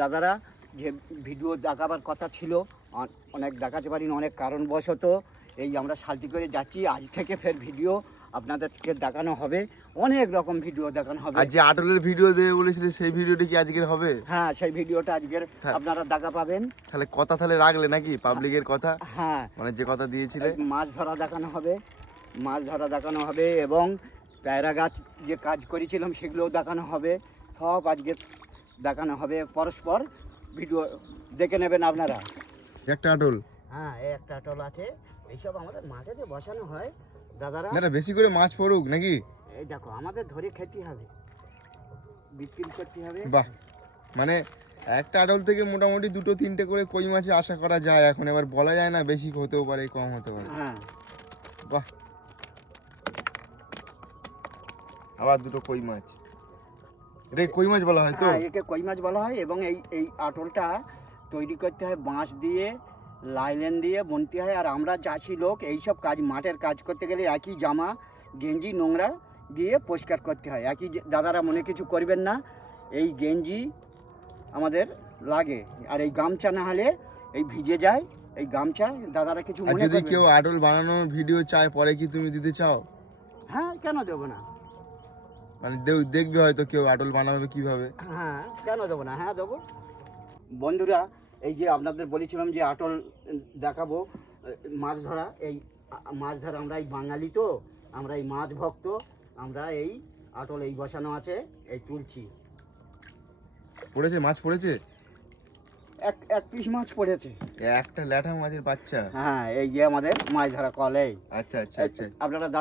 দাদারা যে ভিডিও দেখাবার কথা ছিল অনেক দেখাতে পারিনি অনেক কারণবশত এই আমরা শালতি করে যাচ্ছি। আজ থেকে ফের ভিডিও আপনাদেরকে দেখানো হবে, অনেক রকম ভিডিও দেখানো হবে। আর যে আটলের ভিডিও দিয়ে বলেছিলে সেই ভিডিওটা কি আজকের হবে? হ্যাঁ, সেই ভিডিওটা আজকের আপনারা দেখা পাবেন। তাহলে কথা তাহলে রাখলে নাকি পাবলিকের কথা? হ্যাঁ, মানে যে কথা দিয়েছিলে মাছ ধরা দেখানো হবে, মাছ ধরা দেখানো হবে এবং পেয়ারা গাছ যে কাজ করেছিলাম সেগুলোও দেখানো হবে। সব আজকে দেখানো হবে, পরস্পর ভিডিও দেখে নেবেন আপনারা। একটা আটল, হ্যাঁ, এই একটা টল আছে, এইসব আমাদের মাঠে যে বসানো হয় দাদারা। এটা বেশি করে মাছ পড়ুক নাকি? এই দেখো, আমাদের ধরে খেতে হবে, বিক্রি করতে হবে। বাহ, মানে একটা আটল থেকে মোটামুটি 2-3টে করে কই মাছে আশা করা যায় এখন। এবার বলা যায় না, বেশি হতেও পারে কম হতে পারে। হ্যাঁ, বাহ, আবার 2টো কই মাছ। এটা কই মাছ বলা হয় তো? হ্যাঁ, একে কই মাছ বলা হয়। এবং এই আটলটা তৈরি করতে হয় বাঁশ দিয়ে, লাইলেন দিয়ে বুনতে হয়। আর আমরা চাষি লোক এইসব কাজ, মাঠের কাজ করতে গেলে একই জামা গেঞ্জি নোংরা দিয়ে পরিষ্কার করতে হয়। একই দাদারা মনে কিছু করবেন না, এই গেঞ্জি আমাদের লাগে আর এই গামছা না হলে এই ভিজে যায়। এই গামছা দাদারা কিছু আর মনে যদি করবেন কেউ না। আটল বানানোর ভিডিও চায় পরে কি তুমি দিতে চাও? হ্যাঁ, কেন দেবো না? মানে দেখবে হয়তো কেউ আটল বানাবে কিভাবে। হ্যাঁ, কেন দেবো না? হ্যাঁ, দেবো। বন্ধুরা, এই যে আপনাদের বলেছিলাম যে আটল দেখাবো, মাছ ধরা। এই মাছ ধরা, আমরা এই বাঙালি তো, আমরা এই মাছ ভক্ত, আমরা এই আটল এই বসানো আছে, এই তুলছি। পড়েছে মাছ, পড়েছে এক পিস মাছ পড়েছে। একটা ল্যাঠা মাছের বাচ্চা। হ্যাঁ, এই যে আমাদের মাছ ধরা কল। এই আচ্ছা আচ্ছা আচ্ছা। আপনারা দাদা